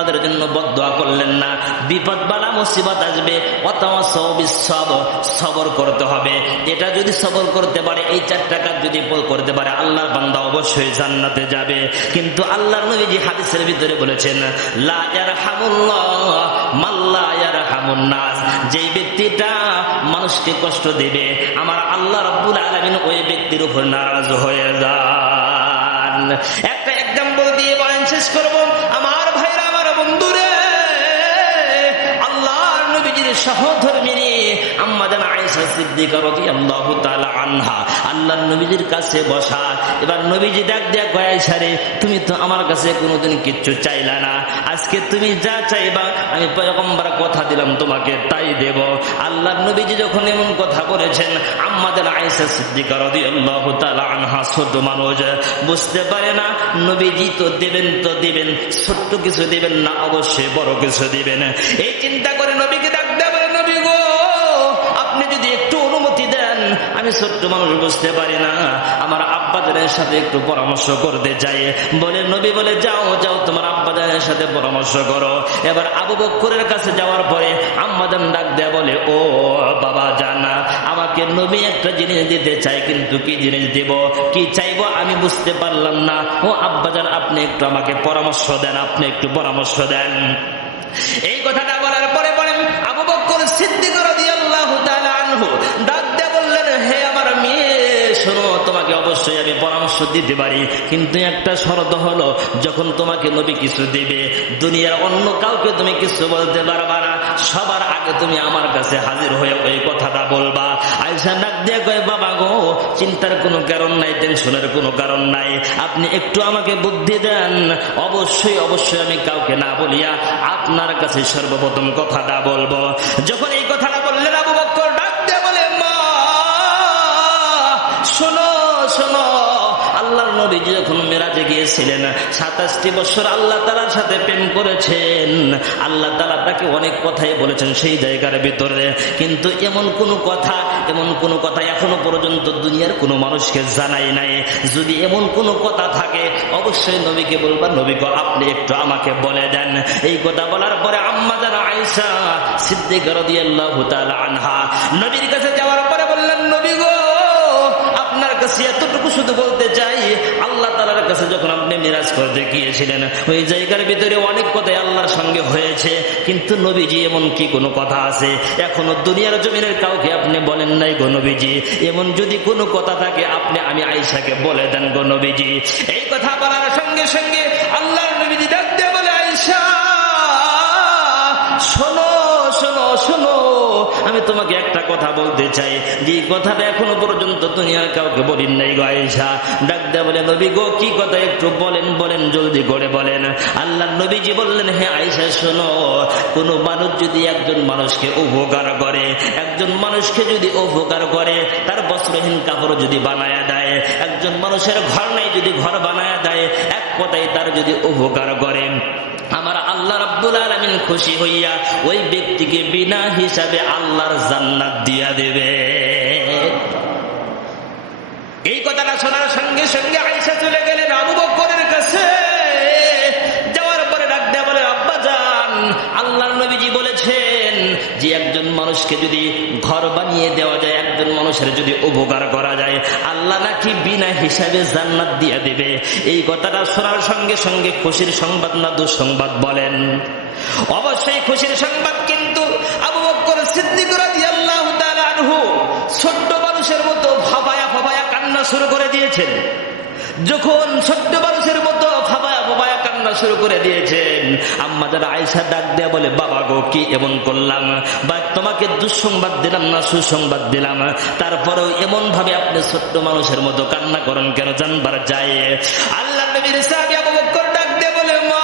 তাদের জন্য বদদোয়া করলেন না। বিপদ বালা মুসিবত আসবে, সবর করতে হবে। এটা যদি সবর করতে পারে, এই 4টা কাজ যদি করতে পারে, আল্লাহর বান্দা অবশ্যই জান্নাতে যাবে। কিন্তু আল্লাহর নবীজি হাদিসের ভিতরে বলেছেন, লা ইয়ারহামুল্লাহ মান লা ইয়ারহামুন নাস, যেই ব্যক্তিটা মানুষকে কষ্ট দেবে, আমার আল্লাহ রাব্বুল আলামিন ওই ব্যক্তির উপর নারাজ হয়ে যান। একটা এক্সাম্পল দিয়ে বয়ান শেষ করব। আমার ভাইরা, আমার বন্ধুরে, আল্লাহর নবীজির সহধর্মিনী আম্মা জান আয়েশা সিদ্দিকা রাদিয়াল্লাহু তাআলা আনহা আল্লাহর নবীজির কাছে বসা। এবার নবীজি ডাক দেয়া কয়, আয়েশা রে, তুমি তো আমার কাছে কোনোদিন কিচ্ছু চাইলা না, আজকে তুমি যা চাইবা আমি পয়গম্বর কথা দিলাম তোমাকে তাই দেব। আল্লাহর নবীজি যখন এমন কথা বলেছেন, আম্মা জান আয়েশা সিদ্দিকা রাদিয়াল্লাহু তাআলা আনহা ছোট মানুষ, বুঝতে পারে না নবীজি তো দেবেন, ছোট্ট কিছু দিবেন না, অবশ্যই বড় কিছু দিবেন। এই চিন্তা করে নবীকে ডাক দেয়া বলে, নবী গো, আপনি যদি একটু অনুমতি দেন, আমি ছোট্ট মানুষ বুঝতে পারি না, আমার আব্বাজানের সাথে একটু পরামর্শ করতে চাই। বলে নবী বলে, যাও যাও, তোমার আব্বাজানের সাথে পরামর্শ করো। এবার আবু বকরের কাছে যাওয়ার পরে আম্মাজান ডাক দেয়া বলে, ও বাবা জানা, আমাকে নবী একটা জিনিস দিতে চাই, কিন্তু কি জিনিস দেব, কি চাইবো আমি বুঝতে পারলাম না। ও আব্বাজান, আপনি একটু আমাকে পরামর্শ দেন, আপনি একটু পরামর্শ দেন। এই কথাটা বলার পরে পরে আবু বকর সিদ্দিক রাদিয়াল্লাহু তাআলা আনহু ডাক দিয়ে বললেন, হে আমার মেয়ে, শোনো, তোমাকে অবশ্যই আমি পরামর্শ দিতে পারি, কিন্তু একটা শর্ত হলো, যখন তোমাকে নবী কিছু দিবে, দুনিয়ার অন্য কাউকে তুমি কিছু বলতে পারবা না, সবার আগে তুমি আমার কাছে হাজির হয়ে ওই কথাটা বলবা। আয়েশা ডাক দিয়ে কয়, বাবা গো, চিন্তার কোনো কারণ নাই, টেনশনের কোনো কারণ নাই, আপনি একটু আমাকে বুদ্ধি দেন, অবশ্যই অবশ্যই আমি কাউকে না বলিয়া আপনার কাছে সর্বপ্রথম কথাটা বলবো। যখন এই কথাটা বললেন, আবু বকর ডাক দিয়ে বলে, মা শোনো শোনো, আল্লাহর নবীজি যখন মেরাজে গিয়েছিলেন, 27টি বছর আল্লাহ তাআলার সাথে প্রেম করেছেন। আল্লাহ তাআলা তাকে অনেক কথাই বলেছেন সেই জায়গার ভিতরে, কিন্তু এমন কোন কথা এখনো পর্যন্ত দুনিয়ার কোনো মানুষকে জানাই নাই। যদি এমন কোনো কথা থাকে, অবশ্যই নবীকে বলবা, নবী গো, আপনি একটু আমাকে বলে দেন। এই কথা বলার পরে আম্মা জান আয়েশা সিদ্দিকা রাদিয়াল্লাহু তাআলা আনহা নবীর কাছে যাওয়ার পরে বললেন, নবী গো, আপনার কাছে এতটুকু শুধু বলতে চাই, আল্লাহ তাআলার কাছে যখন আপনি মিরাজ করতে গিয়েছিলেন, ওই জায়গার ভিতরে অনেক কথাই আল্লাহর সঙ্গে হয়েছে, কিন্তু নবীজি এমন কি কোনো কথা আছে এখনো দুনিয়ার জমিনের কাউকে আপনি বলেন নাই গো নবীজি? এমন যদি কোনো কথা থাকে আমি আয়েশাকে বলে দেন গো নবীজি। এই কথা বলার সঙ্গে সঙ্গে আল্লাহর নবীজি ডাক দিয়ে বলে, আয়েশা শোনো শোনো শোনো, আমি তোমাকে একটা কথা বলতে চাই, যে কথাটা এখনো পর্যন্ত দুনিয়ার কাউকে বলেন নাই গো আয়েশা। ডাক দেয়া বলে, নবী গো, কি কথা, একটু বলেন বলেন, জলদি করে বলেন। আল্লাহর নবীজি বললেন, হে আয়েশা শোনো, কোন মানুষ যদি একজন মানুষকে উপকার করে, একজন মানুষকে যদি উপকার করে, তার বস্ত্রহীন কাপড় যদি বানায়া দেয়, একজন মানুষের ঘর নাই যদি ঘর বানায়া দেয়, এক কথায় তার যদি উপকার করে, আমার আল্লাহ রাব্বুল আলামিন খুশি হইয়া ওই ব্যক্তিকে বিনা হিসাবে আল্লাহর জান্নাত দিয়া দেবে। এই কথাটা শোনার সঙ্গে সঙ্গে আয়েশা চলে গেলেন আবু বকরের কাছে। যাওয়ার পরে ডাক দেয়া বলে, আব্বা জান, আল্লাহর নবীজি বলেছেন যে একজন মানুষকে যদি ঘর বানিয়ে দেওয়া যায়, একজন মানুষের যদি উপকার করা যায়, আল্লাহ নাকি বিনা হিসাবে জান্নাত দিয়ে দেবে। এই কথাটা শোনার সঙ্গে সঙ্গে খুশির সংবাদ না দুঃসংবাদ বলেন? অবশ্যই খুশির সংবাদ। কিন্তু আবু বকর সিদ্দিক রাদিয়াল্লাহু তাআলা আনহু ছোট্ট মানুষের মতো ভাবায়া কান্না শুরু করে দিয়েছেন। যখন ছোট্ট মানুষের মতো ভাবায়া কান্না শুরু করে দিয়েছেন, আম্মা যারা আয়েশা ডাক দেয়া বলে, বাবা গো, কি এমন করলাম, বা তোমাকে দুঃসংবাদ দিলাম না সুসংবাদ দিলাম, তারপরেও এমন ভাবে আপনি ছোট্ট মানুষের মতো কান্না করেন কেন, জানবার যায়? আল্লাহ নবীর সাহাবী আবু বকর ডাক দিয়ে বলে, মা,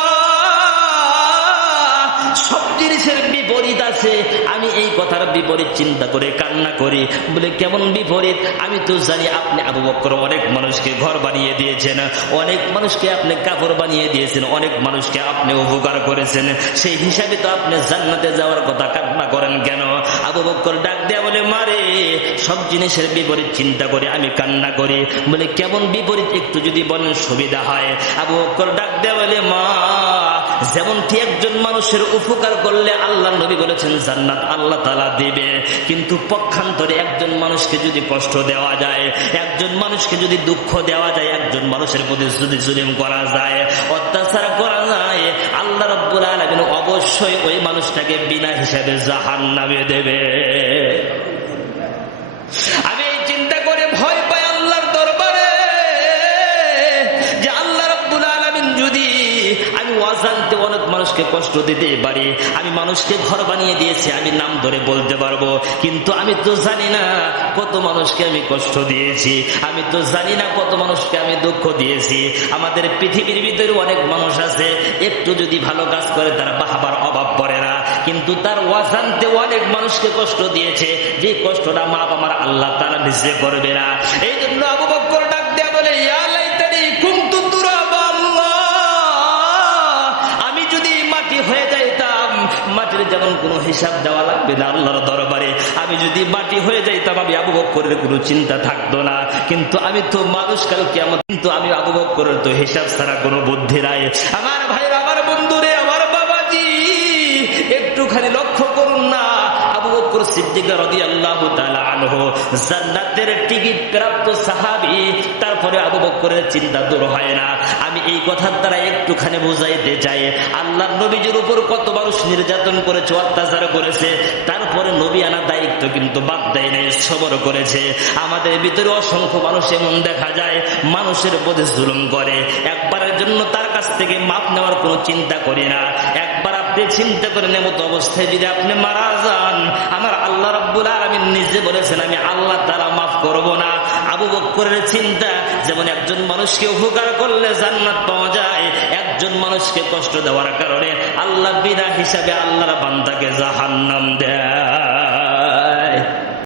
সব জিনিসের বিপরীত আছে, আমি এই কথার বিপরীত চিন্তা করে কান্না করি। বলে, কেমন বিপরীত? আমি তো জানি আপনি আবু বকর অনেক মানুষকে ঘর বানিয়ে দিয়েছেন, অনেক মানুষকে আপনি কাপড় বানিয়ে দিয়েছেন, অনেক মানুষকে আপনি উপকার করেছেন, সেই হিসাবে তো আপনি জান্নাতে যাওয়ার কথা কান্না করেন কেন? আবু বকর ডাক দেয়া বলে, মারে, সব জিনিসের বিপরীত চিন্তা করে আমি কান্না করি। বলে, কেমন বিপরীত একটু যদি বলেন সুবিধা হয়। আবু বকর ডাক দেয়া বলে, মা, যেমনটি একজন মানুষের উপকার করলে আল্লাহ নবী বলেছেন জান্নাত আল্লাহ তাআলা দিবে, কিন্তু পক্ষান্তরে একজন মানুষকে যদি কষ্ট দেওয়া যায়, একজন মানুষকে যদি দুঃখ দেওয়া যায়, একজন মানুষের প্রতি যদি জুলুম করা যায়, অত্যাচার করা যায়, আল্লাহ রাব্বুল আলামিন অবশ্যই ওই মানুষটাকে বিনা হিসাবে জাহান্নামে দেবে। আমি এই চিন্তা করে ভয় পাই আল্লাহর দরবারে যে আল্লাহ রাব্বুল আলামিন যদি আমি অজান্তে অনেক মানুষকে কষ্ট দিতে পারি, আমি মানুষকে ঘর বানিয়ে দিয়েছি, আমি নাম ধরে বলতে পারবো, কিন্তু আমি তো জানি না কত মানুষকে আমি কষ্ট দিয়েছি, আমি তো জানি না কত মানুষকে আমি দুঃখ দিয়েছি। আমাদের পৃথিবীর ভিতরে অনেক মানুষ আছে, একটু যদি ভালো কাজ করে তারা বাহবার অভাব পড়ে না, কিন্তু তার অজান্তে অনেক মানুষকে কষ্ট দিয়েছে, যে কষ্টটা মাপ আমার আল্লাহ তাআলা নিজে করবে না। এই জন্য আবু বকর ডাক দেয়া বলে, ইয়া লাইতানি কুনতু তুরাবা আল্লাহ, আমি যদি মাটি হয়ে যাইতাম, মাটির যেমন কোনো হিসাব দেওয়া লাগবে না আল্লাহর দরবারে, আমি যদি মাটি হয়ে যাইতাম আমি আবু বকরের কোনো চিন্তা থাকতো না, কিন্তু আমি তো মানুষ কাল কিয়ামত, কিন্তু আমি আবু বকরের তো হিসাব ছাড়া কোনো বুদ্ধি নাই। আমার ভাইরা, আমার বন্ধুরে, আমার বাবাজি, একটুখানি লক্ষ্য করুন না, আবু বকর সিদ্দিক রাদিয়াল্লাহু তাআলা আনহু জান্নাতের টিকিট প্রাপ্ত সাহাবী, তারপরে আবু বকরের চিন্তা দূর হয় না। আমি এই কথার দ্বারা একটুখানি বুঝাইতে চাই, আল্লাহর নবীজির উপর কত মানুষ নির্যাতন করেছে, অত্যাচার করেছে, তারপরে নবী আনা দায়িত্ব কিন্তু বাদ দেয় নাই, সবর করেছে। আমাদের ভিতরে অসংখ্য মানুষ এমন দেখা যায় মানুষের প্রতি জুলুম করে, একবারের জন্য তার কাছ থেকে মাপ নেওয়ার কোনো চিন্তা করি না। একবার আপনি চিন্তা করেন মতো অবস্থায় যদি আপনি মারা যান, আমার আল্লাহ রাব্বুল আলামিন নিজে বলেছেন আমি আল্লাহ তাআলা মাফ করব না। আবু বকরের চিন্তা, যেমন একজন মানুষকে উপকার করলে জান্নাত পাওয়া যায়, একজন মানুষকে কষ্ট দেওয়ার কারণে আল্লাহ বিনা হিসাবে আল্লাহর বান্দাকে